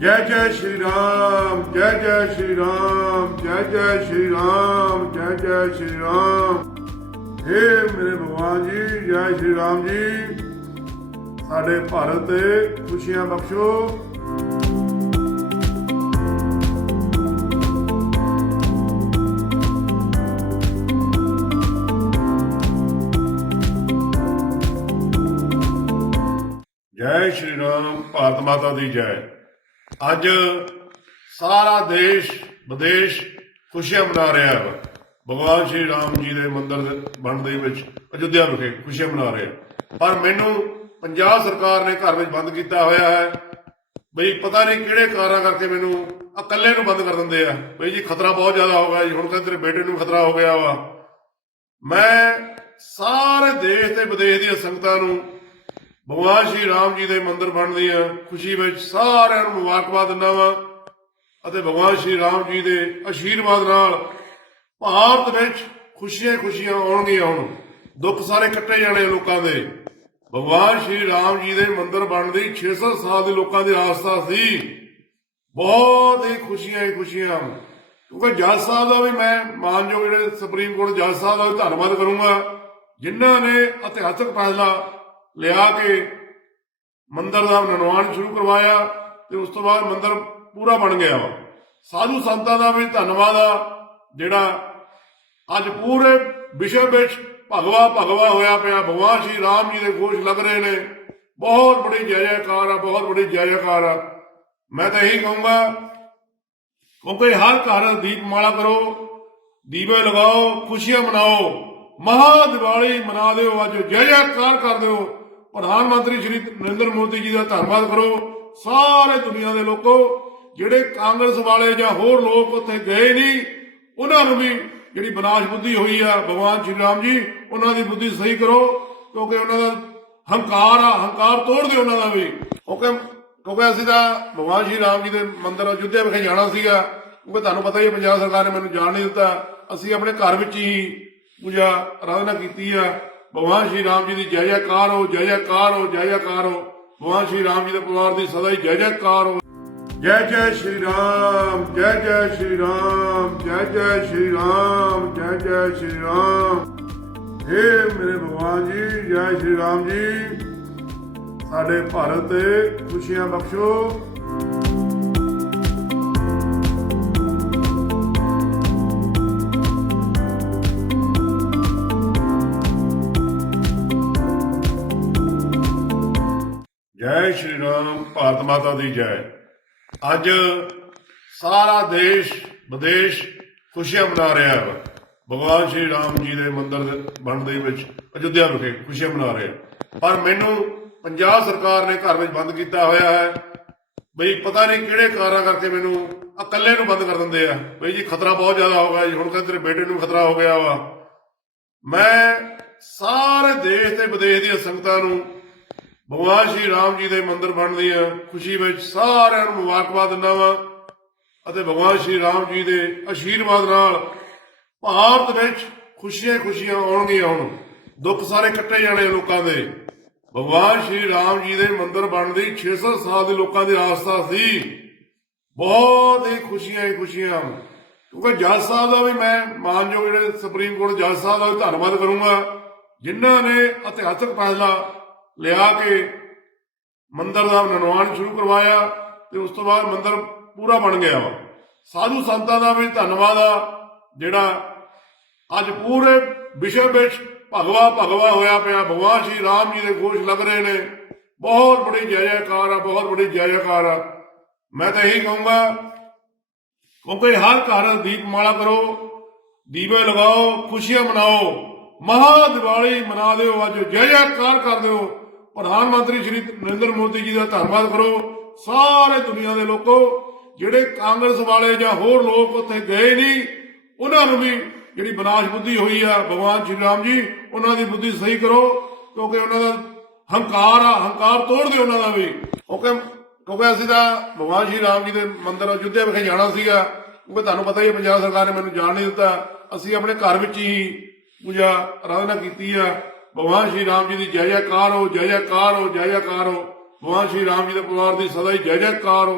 ਜੈ ਜੈ ਸ਼੍ਰੀ ਰਾਮ, ਜੈ ਜੈ ਸ਼੍ਰੀ ਰਾਮ, ਜੈ ਜੈ ਸ਼੍ਰੀ ਰਾਮ, ਜੈ ਜੈ ਸ਼੍ਰੀ ਰਾਮ। ਹੇ ਮੇਰੇ ਭਗਵਾਨ ਜੀ, ਜੈ ਸ਼੍ਰੀ ਰਾਮ ਜੀ। ਸਾਡੇ ਭਾਰਤ ਤੇ ਖੁਸ਼ੀਆਂ ਬਖਸ਼ੋ। ਜੈ ਸ਼੍ਰੀ ਰਾਮ, ਭਾਰਤ ਮਾਤਾ ਦੀ ਜੈ। ਅੱਜ ਸਾਰਾ ਦੇਸ਼, ਵਿਦੇਸ਼ ਖੁਸ਼ੀਆਂ ਮਨਾ ਰਿਹਾ ਹੈ। ਭਗਵਾਨ ਸ਼੍ਰੀ ਰਾਮ ਜੀ ਦੇ ਮੰਦਿਰ ਦੇ ਦੇ ਵਿੱਚ ਅਯੁੱਧਿਆ ਵਿਖੇ ਖੁਸ਼ੀਆਂ ਮਨਾ ਰਹੇ ਪਰ ਮੈਨੂੰ ਪੰਜਾਬ ਸਰਕਾਰ ਨੇ ਘਰ ਵਿੱਚ ਬੰਦ ਕੀਤਾ ਹੋਇਆ ਹੈ। ਬਈ ਪਤਾ ਨਹੀਂ ਕਿਹੜੇ ਕਾਰਾਂ ਕਰਕੇ ਮੈਨੂੰ ਇਕੱਲੇ ਨੂੰ ਬੰਦ ਕਰ ਦਿੰਦੇ ਆ। ਬਈ ਜੀ ਖਤਰਾ ਬਹੁਤ ਜ਼ਿਆਦਾ ਹੋ ਗਿਆ ਜੀ। ਹੁਣ ਕਹਿੰਦੇ ਤੇਰੇ ਬੇਟੇ ਨੂੰ ਖਤਰਾ ਹੋ ਗਿਆ ਵਾ। ਮੈਂ ਸਾਰੇ ਦੇਸ਼ ਤੇ ਵਿਦੇਸ਼ ਦੀਆਂ ਸੰਗਤਾਂ ਨੂੰ ਭਗਵਾਨ ਸ਼੍ਰੀ ਰਾਮ ਜੀ ਦੇ ਮੰਦਿਰ ਬਣਨ ਦੀਆਂ ਖੁਸ਼ੀ ਵਿੱਚ ਸਾਰਿਆਂ ਨੂੰ ਮੁਬਾਰਕਬਾਦ ਦਿੰਦਾ ਵਾਂ। ਅਤੇ ਭਗਵਾਨ ਸ਼੍ਰੀ ਰਾਮ ਜੀ ਦੇ ਆਸ਼ੀਰਵਾਦ ਨਾਲ ਭਾਰਤ ਵਿੱਚ ਖੁਸ਼ੀਆਂ ਖੁਸ਼ੀਆਂ ਆਉਣਗੀਆਂ ਹੁਣ, ਦੁੱਖ ਸਾਰੇ ਕੱਟੇ ਜਾਣੇ ਲੋਕਾਂ ਦੇ। ਭਗਵਾਨ ਸ਼੍ਰੀ ਰਾਮ ਜੀ ਦੇ ਮੰਦਿਰ ਬਣਨ ਦੀ 600 ਸਾਲ ਦੇ ਲੋਕਾਂ ਦੀ ਆਸਥਾ ਸੀ। ਬਹੁਤ ਹੀ ਖੁਸ਼ੀਆਂ ਹੀ ਖੁਸ਼ੀਆਂ। ਕਿਉਂਕਿ ਜੱਜ ਸਾਹਿਬ ਦਾ ਵੀ ਮੈਂ ਮਾਨਯੋਗ ਜਿਹੜੇ ਸੁਪਰੀਮ ਕੋਰਟ ਜੱਜ ਸਾਹਿਬ ਦਾ ਵੀ ਧੰਨਵਾਦ ਕਰੂੰਗਾ, ਜਿਨ੍ਹਾਂ ਨੇ ਇਤਿਹਾਸਕ ਫੈਸਲਾ ਲਿਆ ਕੇ ਮੰਦਿਰ ਦਾ ਨਿਰਮਾਣ ਸ਼ੁਰੂ ਕਰਵਾਇਆ ਤੇ ਉਸ ਤੋਂ ਬਾਅਦ ਮੰਦਿਰ ਪੂਰਾ ਬਣ ਗਿਆ ਵਾ। ਸਾਧੂ ਸੰਤਾਂ ਦਾ ਵੀ ਧੰਨਵਾਦ ਆ, ਜਿਹੜਾ ਅੱਜ ਪੂਰੇ ਵਿਸ਼ਵ ਵਿੱਚ ਭਗਵਾ ਭਗਵਾ ਹੋਇਆ ਪਿਆ। ਭਗਵਾਨ ਸ਼੍ਰੀ ਰਾਮ ਜੀ ਦੇ ਗੋਸ਼ ਲੱਗ ਰਹੇ ਨੇ। ਬਹੁਤ ਬੜੀ ਜੈ ਜੈਕਾਰ ਆ, ਬਹੁਤ ਬੜੀ ਜੈ ਜੈਕਾਰ ਆ। ਮੈਂ ਤਾਂ ਇਹੀ ਕਹੂੰਗਾ, ਕਿਉਂਕਿ ਹਰ ਘਰ ਦੀਪਮਾਲਾ ਕਰੋ, ਦੀਵੇ ਲਗਾਓ, ਖੁਸ਼ੀਆਂ ਮਨਾਓ। ਮਹਾ ਦੀਵਾਲੀ ਮਨਾ ਦਿਓ, ਅੱਜ ਜੈ ਜੈਕਾਰ ਕਰ ਦਿਓ। ਪ੍ਰਧਾਨ ਮੰਤਰੀ ਸ਼੍ਰੀ ਨਰਿੰਦਰ ਮੋਦੀ ਜੀ ਦਾ ਧੰਨਵਾਦ ਕਰੋ। ਸਾਰੇ ਦੁਨੀਆ ਦੇ ਲੋਕੋ, ਜਿਹੜੇ ਕਾਂਗਰਸ ਵਾਲੇ ਜਾਂ ਹੋਰ ਲੋਕ ਉੱਥੇ ਗਏ ਨਹੀਂ, ਉਹਨਾਂ ਨੂੰ ਵੀ ਜਿਹੜੀ ਬਨਾਸ਼ ਬੁੱਧੀ ਹੋਈ ਆ ਭਗਵਾਨ ਸ਼੍ਰੀ ਰਾਮ ਜੀ, ਉਹਨਾਂ ਦੀ ਬੁੱਧੀ ਸਹੀ ਕਰੋ, ਕਿਉਂਕਿ ਉਹਨਾਂ ਦਾ ਹੰਕਾਰ ਆ, ਹੰਕਾਰ ਤੋੜ ਦਿਓ ਉਹਨਾਂ ਦਾ ਵੀ। ਕਿਉਂਕਿ ਕਿਉਂਕਿ ਅਸੀਂ ਤਾਂ ਭਗਵਾਨ ਸ਼੍ਰੀ ਰਾਮ ਜੀ ਦੇ ਮੰਦਿਰ ਅਯੁੱਧਿਆ ਵਿਖੇ ਜਾਣਾ ਸੀਗਾ। ਕਿਉਂਕਿ ਤੁਹਾਨੂੰ ਪਤਾ ਹੀ ਪੰਜਾਬ ਸਰਕਾਰ ਨੇ ਮੈਨੂੰ ਜਾਣ ਨਹੀਂ ਦਿੱਤਾ। ਅਸੀਂ ਆਪਣੇ ਘਰ ਵਿੱਚ ਹੀ ਪੂਜਾ ਆਰਾਧਨਾ ਕੀਤੀ ਆ। ਭਗਵਾਨ ਸ਼੍ਰੀ ਰਾਮ ਜੀ ਦੀ ਜੈ ਜੈਕਾਰ ਹੋ, ਜੈ ਜੈਕਾਰ ਹੋ, ਜੈ ਜੈਕਾਰ ਹੋ। ਭਗਵਾਨ ਸ਼੍ਰੀ ਰਾਮ ਜੀ ਦੇ ਪਰਿਵਾਰ ਦੀ ਸਦਾ ਹੀ ਜੈ ਜੈਕਾਰ ਹੋ। ਜੈ ਜੈ ਸ਼੍ਰੀ ਰਾਮ, ਜੈ ਜੈ ਸ਼੍ਰੀ ਰਾਮ, ਜੈ ਜੈ ਸ਼੍ਰੀ ਰਾਮ, ਜੈ ਜੈ ਸ਼੍ਰੀ ਰਾਮ। ਹੇ ਮੇਰੇ ਭਗਵਾਨ ਜੀ, ਜੈ ਸ਼੍ਰੀ ਰਾਮ ਜੀ। ਸਾਡੇ ਭਾਰਤ ਤੇ ਖੁਸ਼ੀਆਂ ਬਖਸ਼ੋ। ਜੈ ਸ਼੍ਰੀ ਰਾਮ ਭਾਰਤ ਮਾਤਾ ਦੀ ਜੈ। ਅੱਜ ਸਾਰਾ ਦੇਸ਼, ਵਿਦੇਸ਼ ਖੁਸ਼ੀਆਂ ਮਨਾ ਰਿਹਾ ਹੈ। ਭਗਵਾਨ ਸ਼੍ਰੀ ਰਾਮ ਜੀ ਦੇ ਮੰਦਿਰ ਦੇ ਦੇ ਵਿੱਚ, ਅਯੁੱਧਿਆ ਵਿਖੇ ਖੁਸ਼ੀਆਂ ਮਨਾ ਰਹੇ ਪਰ ਮੈਨੂੰ ਪੰਜਾਬ ਸਰਕਾਰ ਨੇ ਘਰ ਵਿੱਚ ਬੰਦ ਕੀਤਾ ਹੋਇਆ ਹੈ। ਬਈ ਪਤਾ ਨਹੀਂ ਕਿਹੜੇ ਕਾਰਾਂ ਕਰਕੇ ਮੈਨੂੰ ਇਕੱਲੇ ਨੂੰ ਬੰਦ ਕਰ ਦਿੰਦੇ ਆ। ਬਈ ਜੀ ਖਤਰਾ ਬਹੁਤ ਜ਼ਿਆਦਾ ਹੋ ਗਿਆ ਜੀ। ਹੁਣ ਕਹਿੰਦੇ ਤੇਰੇ ਬੇਟੇ ਨੂੰ ਖਤਰਾ ਹੋ ਗਿਆ ਵਾ। ਮੈਂ ਸਾਰੇ ਦੇਸ਼ ਤੇ ਵਿਦੇਸ਼ ਦੀਆਂ ਸੰਗਤਾਂ ਨੂੰ ਭਗਵਾਨ ਸ਼੍ਰੀ ਰਾਮ ਜੀ ਦੇ ਮੰਦਿਰ ਬਣਦੇ ਆ। ਖੁਸ਼ੀ ਵਿੱਚ ਸਾਰਿਆਂ ਨੂੰ ਮੁਬਾਰਕਬਾਦ ਦਿੰਦਾ ਵਾਂ ਅਤੇ ਭਗਵਾਨ ਸ਼੍ਰੀ ਰਾਮ ਜੀ ਦੇ ਆਸ਼ੀਰਵਾਦ ਨਾਲ ਭਾਰਤ ਵਿੱਚ ਖੁਸ਼ੀਆਂ ਖੁਸ਼ੀਆਂ ਆਉਣਗੀਆਂ ਹੁਣ। ਦੁੱਖ ਸਾਰੇ ਕੱਟੇ ਜਾਣੇ ਲੋਕਾਂ ਦੇ। ਭਗਵਾਨ ਸ਼੍ਰੀ ਰਾਮ ਜੀ ਦੇ ਮੰਦਿਰ ਬਣਨ ਦੀ 600 ਸਾਲ ਦੇ ਲੋਕਾਂ ਦੀ ਆਸਥਾ ਸੀ। ਬਹੁਤ ਹੀ ਖੁਸ਼ੀਆਂ ਹੀ ਖੁਸ਼ੀਆਂ। ਕਿਉਂਕਿ ਜੱਜ ਸਾਹਿਬ ਦਾ ਵੀ ਮੈਂ ਮਾਨਯੋਗ ਜਿਹੜੇ ਸੁਪਰੀਮ ਕੋਰਟ ਜੱਜ ਸਾਹਿਬ ਦਾ ਵੀ ਧੰਨਵਾਦ ਕਰੂੰਗਾ। ਜਿਨ੍ਹਾਂ ਨੇ ਇਤਿਹਾਸਕ ਫੈਸਲਾ ਲਿਆ ਕੇ ਮੰਦਿਰ ਦਾ ਨਿਰਮਾਣ ਸ਼ੁਰੂ ਕਰਵਾਇਆ ਤੇ ਉਸ ਤੋਂ ਬਾਅਦ ਮੰਦਰ ਪੂਰਾ ਬਣ ਗਿਆ ਵਾ। ਸਾਧੂ ਸੰਤਾਂ ਦਾ ਵੀ ਧੰਨਵਾਦ ਆ, ਜਿਹੜਾ ਅੱਜ ਪੂਰੇ ਵਿਸ਼ਵ ਵਿੱਚ ਭਗਵਾ ਭਗਵਾ ਹੋਇਆ ਪਿਆ। ਭਗਵਾਨ ਸ਼੍ਰੀ ਰਾਮ ਜੀ ਦੇ ਗੋਸ਼ ਲੱਗ ਰਹੇ ਨੇ। ਬਹੁਤ ਬੜੀ ਜੈ ਜੈਕਾਰ ਆ, ਬਹੁਤ ਬੜੀ ਜੈ ਜੈਕਾਰ ਆ। ਮੈਂ ਤਾਂ ਇਹੀ ਕਹੂੰਗਾ, ਕਿਉਂਕਿ ਹਰ ਘਰ ਦੀਪਮਾਲਾ ਕਰੋ, ਦੀਵੇ ਲਗਾਓ, ਖੁਸ਼ੀਆਂ ਮਨਾਓ। ਮਹਾ ਦੀਵਾਲੀ ਮਨਾ ਦਿਓ, ਅੱਜ ਜੈ ਜੈਕਾਰ ਕਰ ਦਿਓ। ਪ੍ਰਧਾਨ ਮੰਤਰੀ ਸ਼੍ਰੀ ਨਰਿੰਦਰ ਮੋਦੀ ਜੀ ਦਾ ਧੰਨਵਾਦ ਕਰੋ। ਸਾਰੇ ਦੁਨੀਆ ਦੇ ਲੋਕੋ, ਜਿਹੜੇ ਕਾਂਗਰਸ ਵਾਲੇ ਜਾਂ ਹੋਰ ਲੋਕ ਉੱਥੇ ਗਏ ਨਹੀਂ, ਉਹਨਾਂ ਨੂੰ ਵੀ ਜਿਹੜੀ ਬਨਾਸ਼ ਬੁੱਧੀ ਹੋਈ ਆ, ਭਗਵਾਨ ਸ਼੍ਰੀ ਰਾਮ ਜੀ, ਉਹਨਾਂ ਦੀ ਬੁੱਧੀ ਸਹੀ ਕਰੋ, ਕਿਉਂਕਿ ਉਹਨਾਂ ਦਾ ਹੰਕਾਰ ਆ, ਹੰਕਾਰ ਤੋੜ ਦਿਓ ਉਹਨਾਂ ਦਾ ਵੀ। ਕਿਉਂਕਿ ਕਿਉਂਕਿ ਅਸੀਂ ਤਾਂ ਭਗਵਾਨ ਸ਼੍ਰੀ ਰਾਮ ਜੀ ਦੇ ਮੰਦਿਰ ਅਯੁੱਧਿਆ ਵਿਖੇ ਜਾਣਾ ਸੀਗਾ, ਕਿਉਂਕਿ ਤੁਹਾਨੂੰ ਪਤਾ ਹੀ ਹੈ ਪੰਜਾਬ ਸਰਕਾਰ ਨੇ ਮੈਨੂੰ ਜਾਣ ਨਹੀਂ ਦਿੱਤਾ। ਅਸੀਂ ਆਪਣੇ ਘਰ ਵਿੱਚ ਹੀ ਪੂਜਾ ਆਰਾਧਨਾ ਕੀਤੀ ਆ। ਭਗਵਾਨ ਸ਼੍ਰੀ ਰਾਮ ਜੀ ਦੀ ਜੈ ਜੈਕਾਰ ਹੋ, ਜੈ ਜੈਕਾਰ ਹੋ, ਜੈ ਜੈਕਾਰ ਹੋ। ਭਗਵਾਨ ਸ਼੍ਰੀ ਰਾਮ ਜੀ ਦੇ ਪਰਿਵਾਰ ਦੀ ਸਦਾ ਹੀ ਜੈ ਜੈਕਾਰ ਹੋ।